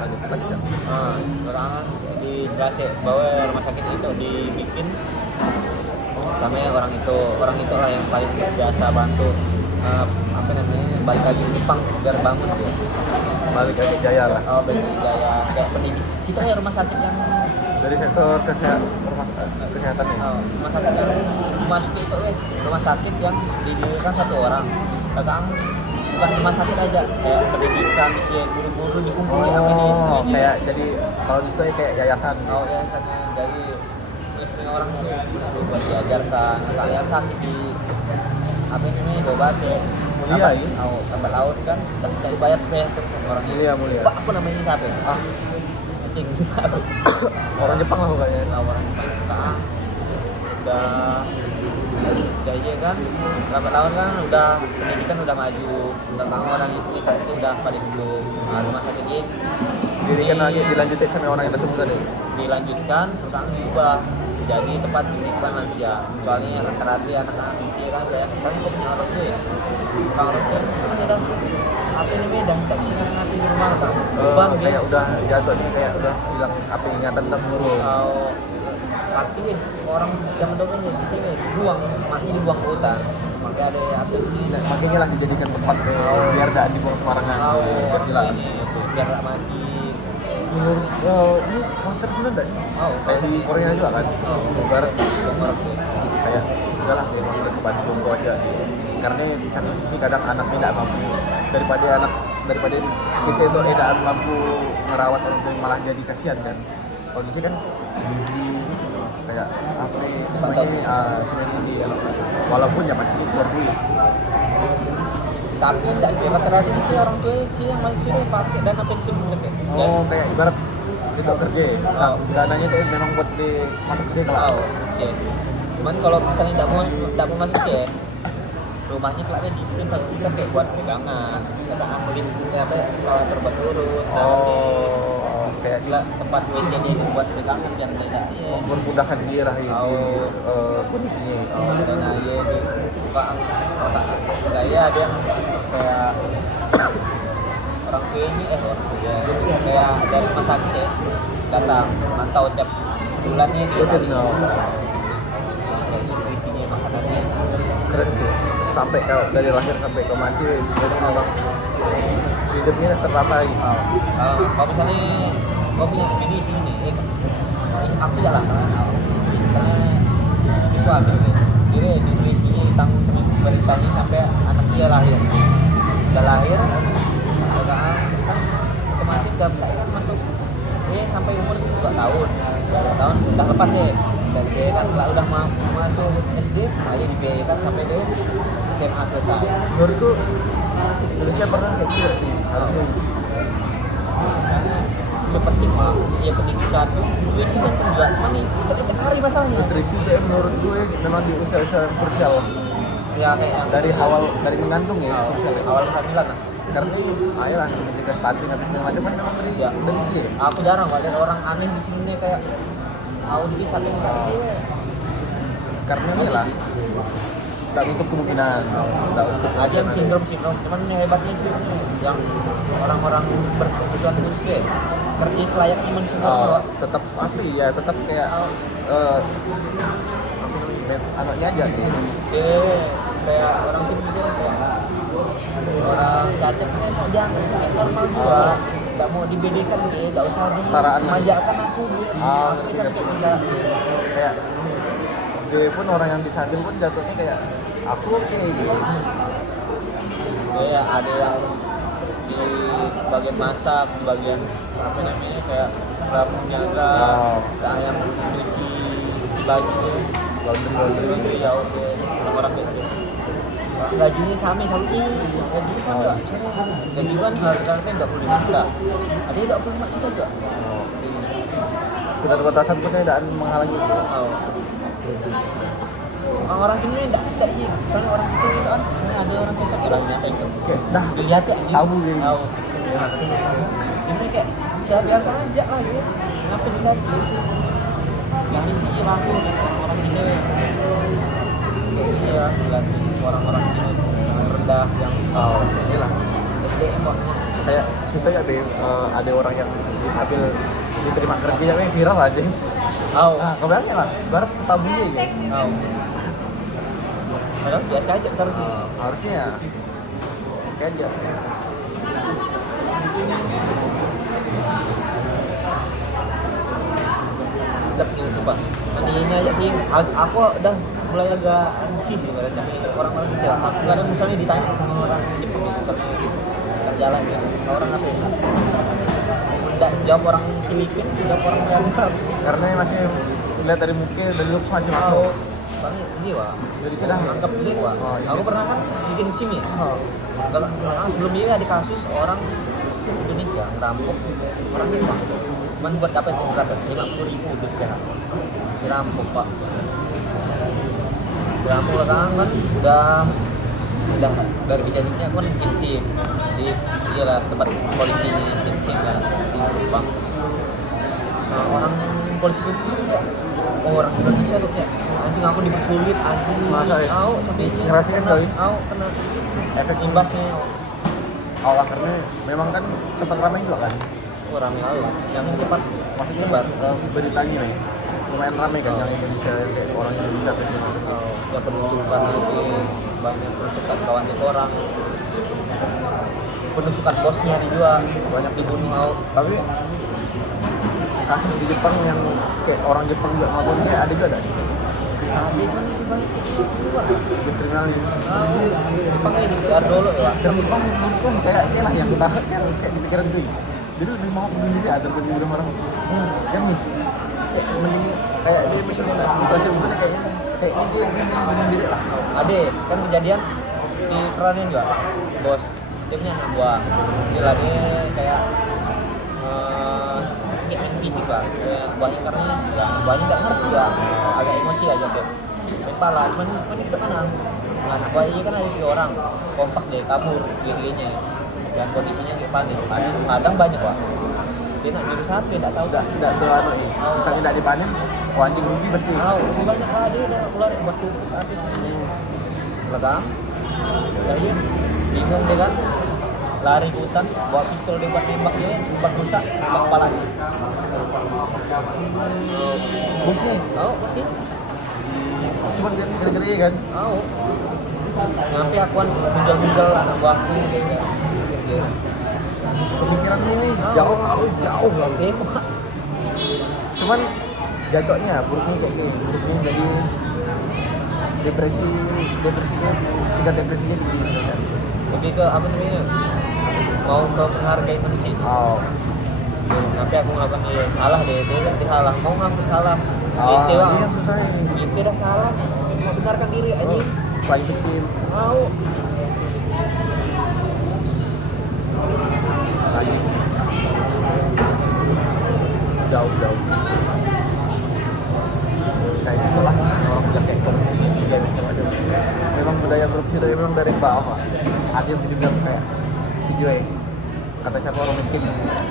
lanjut ya. Orang dijelasin bahwa rumah sakit itu dibikin sama orang itu lah yang paling biasa bantu apa namanya balik lagi ke Jepang biar bangun dia. Balik lagi Jaya lah. Balik lagi Jaya kayak pendidik. Situ ya rumah sakit yang Dari sektor kesehatan nih. Rumah sakit yang masuk itu rumah sakit yang didirikan satu orang. Kadang bukan rumah sakit aja kayak pendidikan isi guru-guru dikumpulin sama ini. Kayak jadi kalau di situ kayak yayasan. Yayasannya dari orang tuh buat diajarkan atau yang sakit di apa ini diobatin. Mulia lambat laut kan tidak dibayar supaya orang ini. Mulia. Pak, apa namanya siapa? Penting. Orang Jepang lah pokoknya. Orang Jepang. Udah aja kan lambat laun kan udah pendidikan udah maju, udah tahu orang itu udah pada dulu rumah sakit ini dirikan lagi dilanjutin sama orang yang udah sembuh tadi. Dilanjutkan terus diubah jadi tempat pendidikan manusia. Soalnya rata-rata anak-anak manusia kan kayak misalnya kok punya orang tuh ya orang tuh ada apa ini dan tak bisa nanti di rumah kan kayak udah jatuhnya kayak udah hilang apa ingatan tak nurul. Pasti orang yang domain di sini dibuang ke hutan. Makanya ada apa ini makanya lah dijadikan tempat biar tidak dibuang sembarangan. Biar jelas biar tak mati. Menurut ini karakter Sunda enggak sih? Kayak di Korea juga kan? Barat kayak udahlah dia masuknya ke Batu Jompo aja gitu. Karena satu sisi kadang anaknya tidak mampu daripada kita itu tidak mampu merawat orang tua malah jadi kasihan kan. Kalau di sini kan gizi kayak apa sebenarnya di walaupun ya masih keluar duit. Tapi enggak sih rata-rata ini sih orang tua sih yang masih pakai dana pensiun mereka. Kayak ibarat kita kerja, dananya itu memang buat di masuk sih kalau. Cuman kalau misalnya enggak mau masuk sih rumahnya tuh ada dibikin fasilitas kayak buat pegangan, kata lift apa terbuat turun. Kayak tempat WC nya buat pegangan yang tidak memudahkan dia lah ini kondisinya. Dan ya bukaan otak saya ada yang kayak orang tua ini kayak dari rumah sakit ya datang mantau tiap bulannya dia kali kayak nutrisinya makanannya keren sih sampai dari lahir sampai ke mati jadi memang hidupnya tertata lagi. Kalau misalnya kau punya ini aku jalan kan itu ambil jadi nutrisinya ditanggung sama pemerintahnya sampai anak dia lahir udah lahir kan otomatis gak bisa masuk sampai umur 2 tahun udah lepas ya dan dibiayakan kalau udah masuk SD aja dibiayakan sampai dia SMA selesai. Menurutku Indonesia pernah kayak gitu sih harusnya. Itu penting lah, ya pendidikan nutrisi kan juga, cuman nih kita hari masalahnya nutrisi itu menurut gue memang di usia-usia yang krusial ya kayak dari mengandung ya krusial ya. Awal kehamilan lah karena ayolah ketika stunting habis segala macam kan memang dari sih. Aku jarang lihat orang aneh di sini kayak Audi stunting karena iyalah tak untuk kemungkinan tak untuk ada yang sindrom cuman yang hebatnya sih yang orang-orang berkebutuhan khusus ya seperti selayaknya manusia tetap tetap kayak anaknya aja gitu. Kayak orang sini juga orang cacat jangan kayak normal juga nggak mau dibedakan gitu nggak usah dimanjakan aku kayak dia pun orang yang disadil pun jatuhnya kayak aku oke gitu. Ya ada yang di bagian masak, di bagian apa namanya kayak rampung jaga, yang cuci baju, laundry ya oke orang-orang gitu. Gajinya sama gajinya sama gaji kan harga-harga 25 juta ada 25 juta juga sudah batasan pun tidak menghalangi itu. Orang sini tidak sih soalnya orang itu kan ada orang tua orang nyata itu dah dilihat ya tahu gini ini kayak saya biarkan aja lah gitu kenapa dilihat yang di sini laku orang ini iya orang-orang sini yang rendah yang inilah SDM kok kayak situ ya ada orang yang disambil diterima kerja ya viral aja. Nah, kebayangnya lah, barat setabunya gitu. Padahal biasa aja harusnya. Harusnya ya kayak aja. Udah gitu Pak. Nantinya aja sih, aku udah mulai agak ansi sih pada tapi orang-orang kecil. Aku kadang misalnya ditanya sama orang Jepang gitu terjalan ya, orang apa ya? Tidak jawab orang Filipin, jawab orang Arab. Karena masih lihat dari muka, dari looks masih masuk. Soalnya ini wah, Jadi sudah anggap ini wah. Aku pernah kan bikin SIM ya. Belakang sebelum ini ada kasus orang Indonesia ngerampok orang Jepang. Cuman buat dapat yang berapa? 50.000 gitu ya. Dirampok Pak. Dirampok belakang kan udah dari kejadiannya aku kan bikin SIM di iyalah tempat polisi ini bikin SIM kan di Jepang. Nah, orang polisi itu kayak orang Indonesia tuh kayak anjing aku dipersulit anjing tahu sampai ngerasain kali kena efek imbasnya. karena memang kan sempat ramai juga kan. Ramai lalu yang cepat Maksudnya sebar. beritanya nih lumayan ramai kan yang Indonesia kayak orang Indonesia Yang penusukan itu banyak penusukan kawannya seorang, penusukan bosnya juga banyak dibunuh. Tapi kasus di Jepang yang kayak orang Jepang juga ngelakuinnya ada juga ada. Tapi kan itu banyak juga Dikriminalin. Jepang ini dari dulu ya. Dan Jepang menurutku kayak dia lah yang kita yang kayak di pikiran gue. Jadi lebih mau bunuh diri daripada bunuh orang. Kan nih. Kayak mending kayak dia misalnya nggak frustasi bukannya kayak ini dia lebih mending bunuh diri lah. Ada kan kejadian di Peranin juga bos dia punya anak buah dia lagi kayak sedikit fisik lah buahnya karena ya buahnya nggak ngerti ya agak emosi aja tuh kepala cuman itu kan anak buahnya kan ada 3 orang kompak deh kabur dirinya dan kondisinya kayak panik kadang banyak Pak dia nak jurus apa nggak tahu Nggak tuh anu ini. Misalnya nggak dipanen, anjing rugi pasti. lebih banyak lah dia udah keluar buat tutup habis belakang jadi bingung dia kan lari ke hutan bawa pistol dia buat tembak dia buat rusak tembak kepalanya Bosnya tahu pasti cuman gede-gede kan. tahu nyampe akuan menjual anak buahku kayak gitu Pemikiran ini jauh lah. tembak Cuman jatuhnya buruknya kayak gini, buruknya jadi depresinya tingkat depresinya tinggi kan. lebih ke apa namanya mau ke menghargai manusia sih. Sampai aku ngelakukan dia salah dia salah mau ngaku salah Ini yang susah ini. itu udah salah mau benarkan diri aja Paling victim mau lagi jauh kayak gitulah orang udah kayak korupsi ini dan segala macam. Memang budaya korupsi itu memang dari bawah. Ada yang bilang kayak video kata siapa orang miskin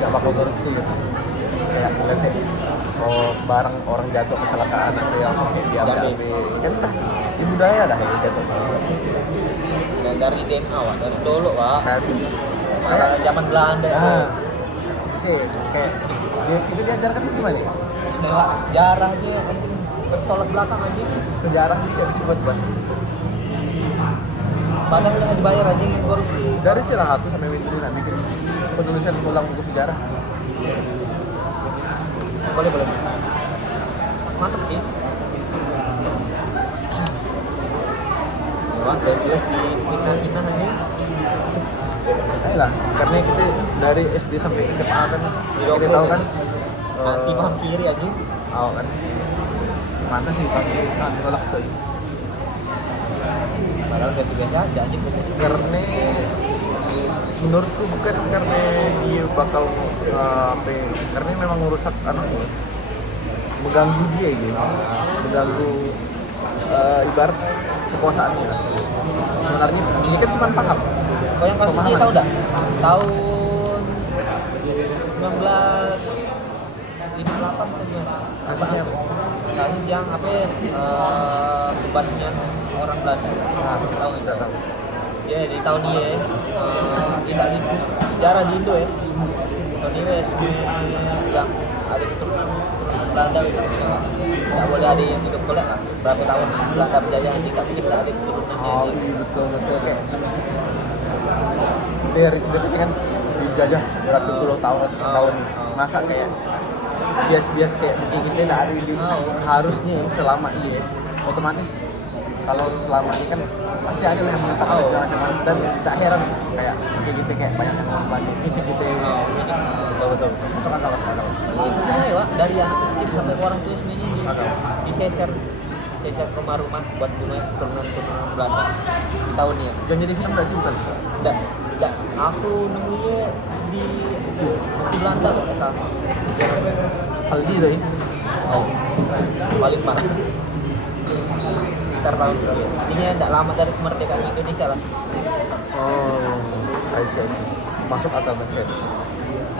nggak bakal korupsi gitu. Kayak ngeliat barang orang jatuh kecelakaan atau yang kayak diambil kan dah di budaya dah kayak jatuh. dari DNA Wak, dari dulu Wak. Kayak Zaman Belanda itu sih kayak kita diajarkan tuh gimana? Wak, jarah dia anjing bertolak belakang anjing Sejarah ini gak dibuat-buat. padahal yang dibayar anjing yang korupsi Dari sila 1 sampai Wintri nak bikin penulisan ulang buku sejarah. boleh mantap sih Wak, dari US di fitnah anjing Lah, karena kita dari SD sampai SMA kan kita tahu kan mati paham kiri anjing kan mantas sih kan ditolak sekali padahal biasa aja anjing karena menurutku bukan karena dia bakal karena memang merusak mengganggu dia gitu mengganggu ibarat kekuasaannya sebenarnya dia kan cuma paham. kau yang kasus ini tahu dah tahun 1958 kasusnya apa? kasus yang apa pembagian orang Belanda tahu nggak Nggak tahu. ya di tahun ini tidak sejarah di Indo ya. Tahun ini SD yang ada keturunan Belanda gitu. Nggak boleh ada yang hidup kolek lah. Berapa tahun Belanda berjaya nanti tapi tidak ada keturunannya. Oh iya betul kayak dari ceritanya kan dijajah berpuluh tahun tahun masa kayak bias kayak mungkin kita tidak ada di harusnya selama ini ya. Otomatis kalau selama ini kan pasti ada yang menetapkan segala macam dan tak heran kayak mungkin kita kayak banyak yang membantu fisik kita betul masuk akal. Ini benar ya Pak, dari anak kecil sampai ke orang tua semuanya diseser rumah-rumah buat turunan Belanda di tahun ini. Jangan jadi film nggak sih bukan? Tidak. Aku nemunya di Belanda kok kata. Aldi itu ini. Oh, paling parah. Sekitar tahun berapa? Intinya tidak lama dari kemerdekaan Indonesia lah. Oh, I see. Masuk atau make sense.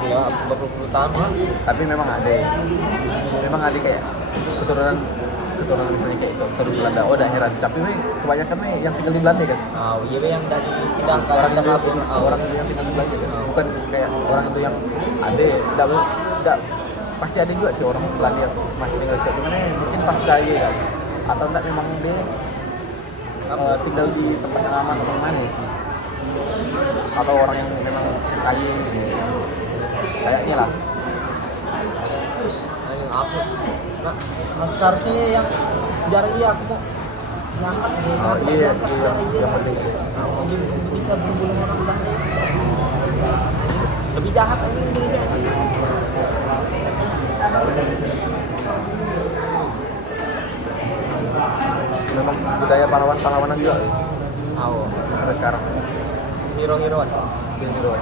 Ya, beberapa puluh tahun lah. Tapi memang ada kayak keturunan misalnya kayak keturunan Belanda. Oh daerah. Tapi kebanyakan yang tinggal di Belanda kan. Oh iya yang dari pindah ke Orang itu kabur. orang itu yang tinggal di Belanda kan. Bukan kayak orang itu yang ada. Tidak pasti ada juga sih orang Belanda yang masih tinggal di situ. Mungkin pasca aja kan. Atau enggak memang dia tinggal di tempat yang aman atau mana? Atau orang yang memang kaya kayaknya lah. Aku seharusnya yang sejarah ini aku mau ngangkat nih. Oh iya, yang penting. Indonesia berbulu orang Belanda. Lebih jahat aja Indonesia ini. Memang budaya pahlawanan juga Awo. sampai sekarang. Hero-heroan. Hero.